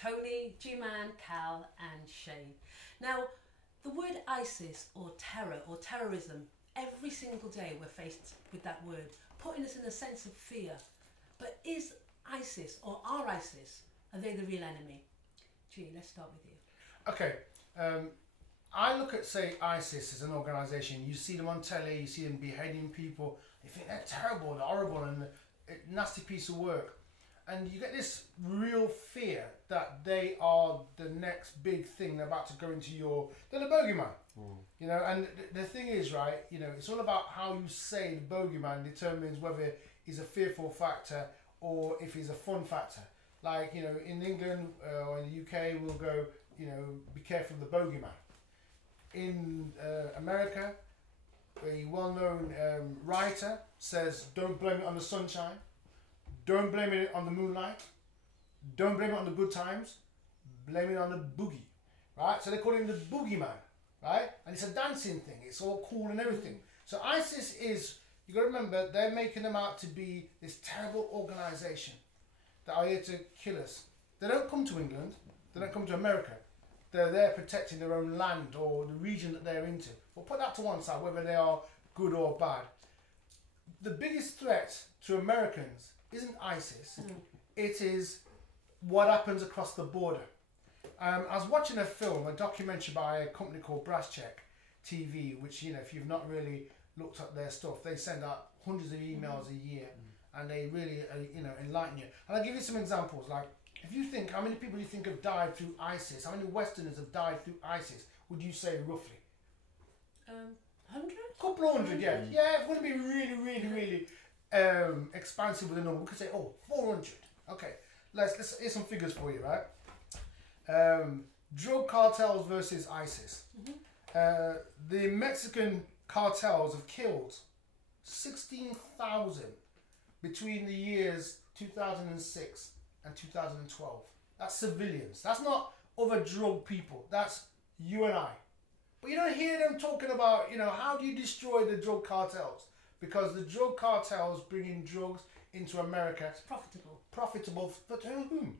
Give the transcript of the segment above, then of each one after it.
Tony, G-Man, Cal and Shane. Now, the word ISIS or terror or terrorism, every single day we're faced with that word, putting us in a sense of fear. But is ISIS or are ISIS, are they the real enemy? G, let's start with you. Okay. I look at, say, ISIS as an organisation. You see them on telly, you see them beheading people. You think they're terrible, they're horrible, and a nasty piece of work. And you get this real fear that they are the next big thing. They're about to go into they're the bogeyman. You know, and the thing is, right, you know, it's all about how you say the bogeyman determines whether he's a fearful factor or if he's a fun factor. Like, you know, in England or in the UK, we'll go, you know, be careful of the bogeyman. In America, a well-known writer says, don't blame it on the sunshine, don't blame it on the moonlight, don't blame it on the good times, blame it on the boogie, right? So they call him the boogeyman, right? And it's a dancing thing, it's all cool and everything. So ISIS is, you got to remember, they're making them out to be this terrible organisation that are here to kill us. They don't come to England, they don't come to America. They're there protecting their own land or the region that they're into. We'll put that to one side, whether they are good or bad. The biggest threat to Americans isn't ISIS. It is what happens across the border. I was watching a film, a documentary by a company called Brasscheck TV, which, you know, if you've not really looked at their stuff, they send out hundreds of emails a year, and they really, you know, enlighten you. And I'll give you some examples. Like, if you think, how many people do you think have died through ISIS? How many Westerners have died through ISIS? Would you say roughly? 100? Couple of hundred, yeah. Yeah, if we're going to be really expansive with the number, we could say, 400. Okay, let's here's some figures for you, right? Drug cartels versus ISIS. The Mexican cartels have killed 16,000 between the years 2006 and 2012. That's civilians. That's not other drug people. That's you and I. But you don't hear them talking about, you know, how do you destroy the drug cartels? Because the drug cartels bring in drugs into America. It's profitable. Profitable, but to whom?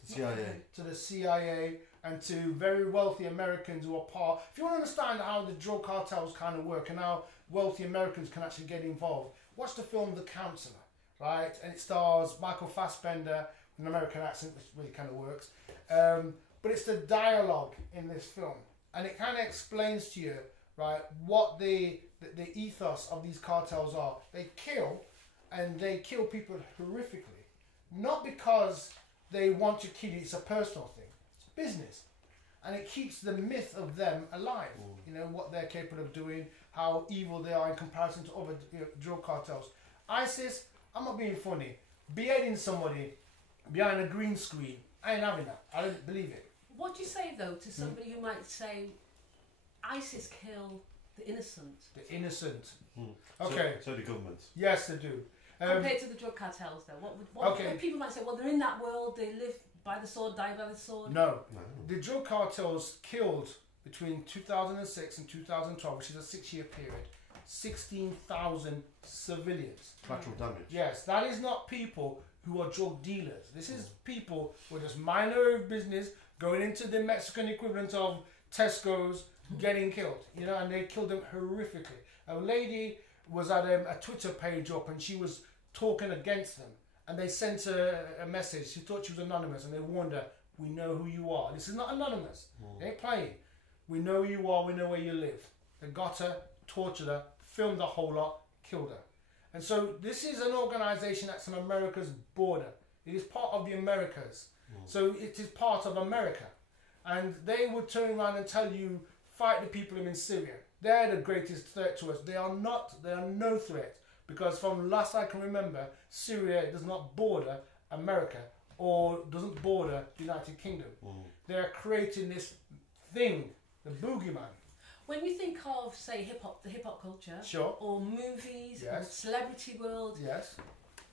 The CIA. To the CIA and to very wealthy Americans who are part. If you want to understand how the drug cartels kind of work and how wealthy Americans can actually get involved, watch the film The Counselor, right? And it stars Michael Fassbender with an American accent, which really kind of works. But it's the dialogue in this film. And it kind of explains to you, right, what the ethos of these cartels are. They kill, and they kill people horrifically. Not because they want to kill you, it's a personal thing. It's business. And it keeps the myth of them alive. You know, what they're capable of doing, how evil they are in comparison to other, you know, drug cartels. ISIS, I'm not being funny, beheading somebody behind a green screen, I ain't having that. I don't believe it. What do you say, though, to somebody who might say ISIS kill the innocent? The innocent. Okay. So do governments. Yes, they do. Compared to the drug cartels, though, what people might say, well, they're in that world, they live by the sword, die by the sword. No. The drug cartels killed between 2006 and 2012, which is a 6-year period, 16,000 civilians. Collateral damage. Yes, that is not people who are drug dealers. This is people who are just mind their own business, going into the Mexican equivalent of Tesco's, getting killed, you know, and they killed them horrifically. A lady was at a Twitter page up and she was talking against them, and they sent her a message. She thought she was anonymous, and they warned her, we know who you are. This is not anonymous. They ain't playing. We know who you are, we know where you live. They got her, tortured her, filmed the whole lot, killed her. And so this is an organisation that's on America's border. It is part of the Americas. So it is part of America. And they would turn around and tell you, fight the people in Syria. They're the greatest threat to us. They are no threat. Because from last I can remember, Syria does not border America or doesn't border the United Kingdom. They're creating this thing, the boogeyman. When you think of, say, the hip hop culture, Sure. or movies, or Yes. celebrity world, Yes.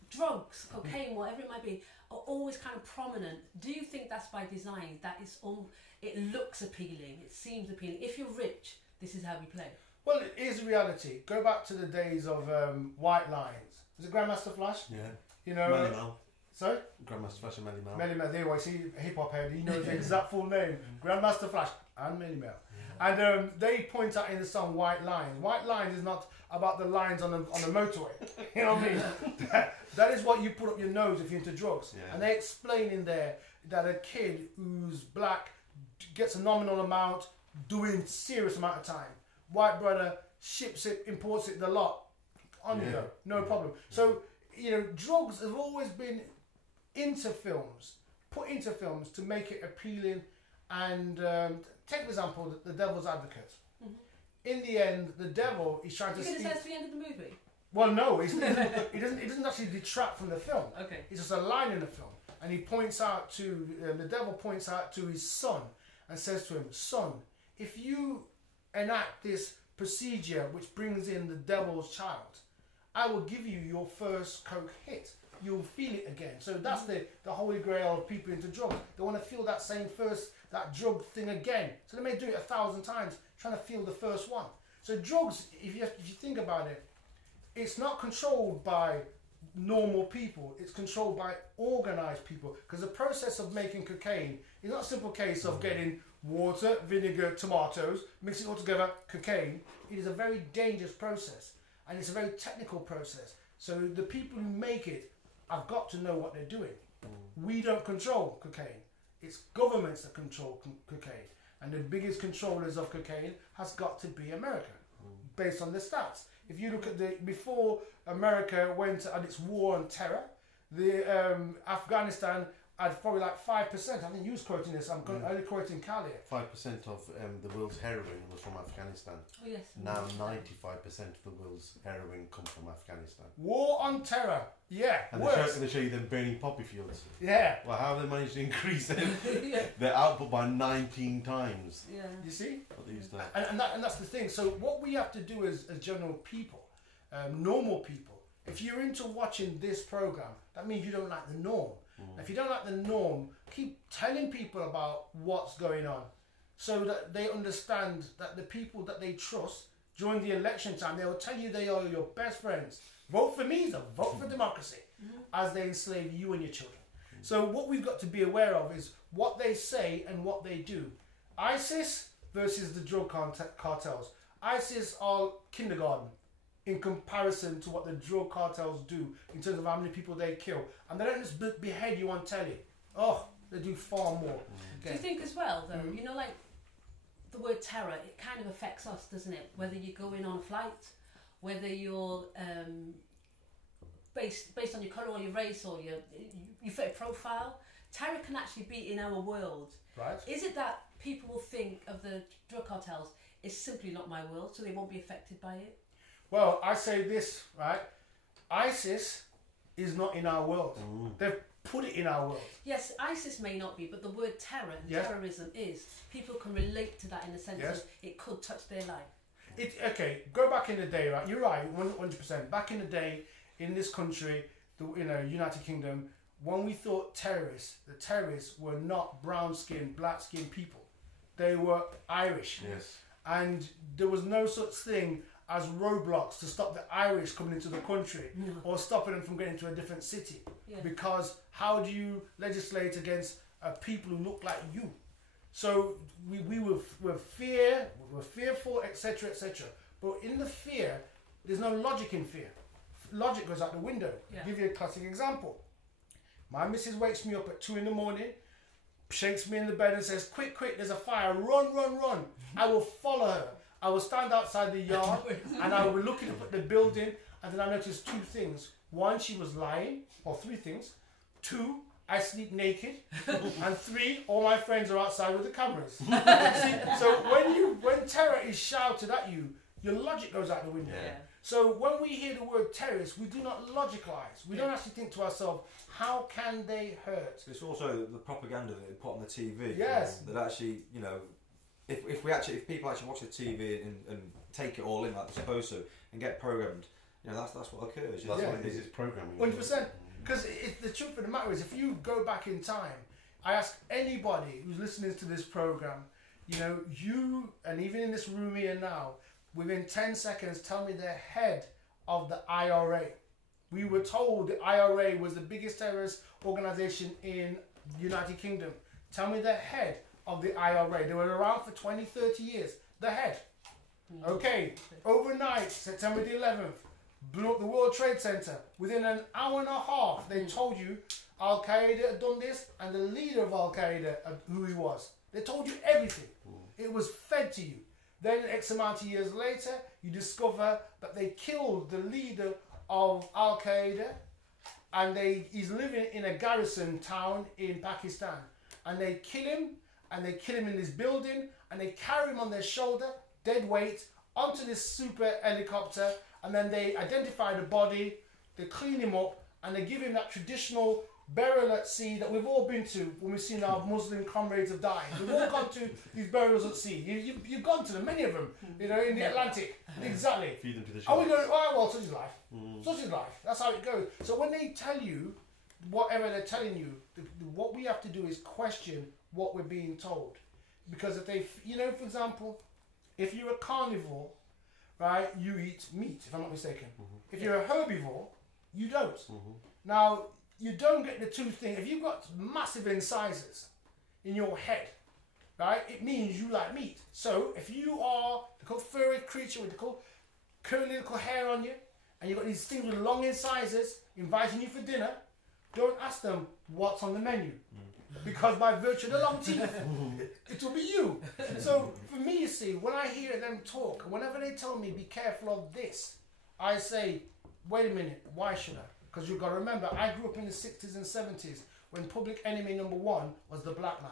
drugs, cocaine, whatever it might be, are always kind of prominent. Do you think that's by design? That is it looks appealing, it seems appealing. If you're rich, this is how we play. Well, it is reality. Go back to the days of white lines. Was it Grandmaster Flash? Yeah. You know, Melly Mel. Sorry? Grandmaster Flash and Melly Mel. Melly Mel, there you go. See, hip hop head, he knows the exact full name. Grandmaster Flash and Melly Mel. And they point out in the song White Lines. White Lines is not about the lines on the motorway. You know what I mean? That is what you put up your nose if you're into drugs. Yeah. And they explain in there that a kid who's black gets a nominal amount, doing serious amount of time. White brother ships it, imports it, the lot. On you go, no problem. So, you know, drugs have always been into films, put into films to make it appealing. And take for example, the Devil's Advocate. In the end, the devil is trying to. You're going to say it's the end of the movie? Well, no, it doesn't actually detract from the film. Okay. It's just a line in the film, and he points out to the devil points out to his son and says to him, "Son, if you enact this procedure which brings in the devil's child, I will give you your first coke hit. You'll feel it again." So that's the holy grail of people into drugs. They want to feel that that drug thing again. So they may do it 1,000 times, trying to feel the first one. So drugs, if you think about it, it's not controlled by normal people. It's controlled by organized people. Because the process of making cocaine is not a simple case of getting water, vinegar, tomatoes, mixing it all together, cocaine. It is a very dangerous process. And it's a very technical process. So the people who make it have got to know what they're doing. We don't control cocaine. It's governments that control cocaine. And the biggest controllers of cocaine has got to be America, based on the stats. If you look at before America went on its war on terror, the Afghanistan had probably like 5%. I think you was quoting this. I'm only quoting Cal here. 5% of the world's heroin was from Afghanistan. Oh yes. Now 95% of the world's heroin comes from Afghanistan. War on terror. Yeah. And worse. they show you them burning poppy fields. Yeah. Well, how have they managed to increase their output by 19 times? Yeah. You see? What they used to. And that's the thing. So what we have to do as general people, normal people, if you're into watching this program, that means you don't like the norm. If you don't like the norm, keep telling people about what's going on so that they understand that the people that they trust during the election time, they will tell you they are your best friends. Vote for me, so vote for democracy, as they enslave you and your children. So what we've got to be aware of is what they say and what they do. ISIS versus the drug cartels. ISIS are kindergarten in comparison to what the drug cartels do in terms of how many people they kill. And they don't just behead you on telly. Oh, they do far more. Do you think as well, though, you know, like the word terror, it kind of affects us, doesn't it? Whether you go in on a flight, whether you're based on your colour or your race or your fit profile, terror can actually be in our world. Right. Is it that people will think of the drug cartels is simply not my world, so they won't be affected by it? Well, I say this, right? ISIS is not in our world. They've put it in our world. Yes, ISIS may not be, but the word terror and Yes. terrorism is. People can relate to that in the sense Yes. of it could touch their life. Okay, go back in the day, right? You're right, 100%. Back in the day, in this country, the United Kingdom, when we thought terrorists, the terrorists were not brown-skinned, black-skinned people. They were Irish. Yes. And there was no such thing as roadblocks to stop the Irish coming into the country or stopping them from getting to a different city. Yeah. Because how do you legislate against people who look like you? So we were fearful, etc., etc. But in the fear, there's no logic in fear. Logic goes out the window. Yeah. I'll give you a classic example. My missus wakes me up at 2 a.m, shakes me in the bed and says, quick, there's a fire, run. I will follow her. I will stand outside the yard and I will be looking up at the building, and then I noticed two things. One, she was lying, or three things. Two, I sleep naked. And three, all my friends are outside with the cameras. See, so when terror is shouted at you, your logic goes out the window. Yeah. So when we hear the word terrorist, we do not logicalize. We don't actually think to ourselves, how can they hurt? It's also the propaganda that they put on the TV. Yes. That actually, you know, if people actually watch the TV and take it all in like they're supposed to and get programmed, you know, that's what occurs. That's Yeah. what it is. It's programming. 100%. Because the truth of the matter is, if you go back in time, I ask anybody who's listening to this program, you know, you, and even in this room here now, within 10 seconds, tell me the head of the IRA. We were told the IRA was the biggest terrorist organization in the United Kingdom. Tell me the head of the IRA. They were around for 20, 30 years. The head. Okay, overnight, September the 11th, blew up the World Trade Center. Within an hour and a half, they told you Al Qaeda had done this, and the leader of Al Qaeda, who he was. They told you everything. It was fed to you. Then, X amount of years later, you discover that they killed the leader of Al Qaeda, and he's living in a garrison town in Pakistan. And they kill him, and they kill him in this building, and they carry him on their shoulder, dead weight, onto this super helicopter, and then they identify the body, they clean him up, and they give him that traditional burial at sea that we've all been to when we've seen our Muslim comrades have died. We've all gone to these burials at sea. You've gone to them, many of them, you know, in the Atlantic. Exactly. Feed them to the And sharks. we go, oh, well, such is life. Such is life. That's how it goes. So when they tell you whatever they're telling you, what we have to do is question what we're being told. Because if they, you know, for example, if you're a carnivore, right, you eat meat, if I'm not mistaken. If you're a herbivore, you don't. Now, you don't get the two things. If you've got massive incisors in your head, right, it means you like meat. So if you are the furry creature with the curly little hair on you, and you've got these things with long incisors inviting you for dinner, don't ask them what's on the menu. Because by virtue of the long teeth, it will be you. So for me, you see, when I hear them talk, whenever they tell me be careful of this, I say, wait a minute, why should I? Because you've got to remember, I grew up in the 60s and 70s when public enemy number one was the black man.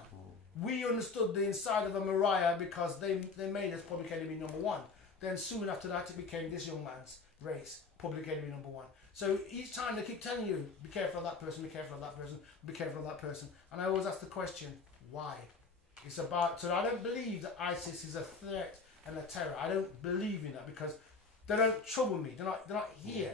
We understood the inside of a Mariah because they made us public enemy number one. Then soon after that, it became this young man's race, public enemy number one. So each time they keep telling you, be careful of that person, be careful of that person, be careful of that person. And I always ask the question, why? It's about, so I don't believe that ISIS is a threat and a terror. I don't believe in that because they don't trouble me. They're not here.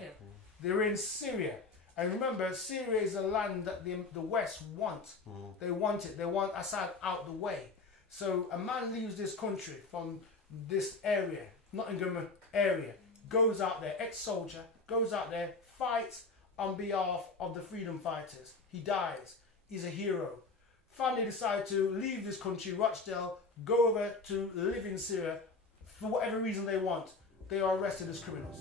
They're in Syria. And remember, Syria is a land that the West want. They want it. They want Assad out the way. So a man leaves this country from this area, Nottingham area, goes out there, ex-soldier, goes out there, fights on behalf of the freedom fighters. He dies. He's a hero. Family decide to leave this country, Rochdale, go over to live in Syria for whatever reason they want. They are arrested as criminals.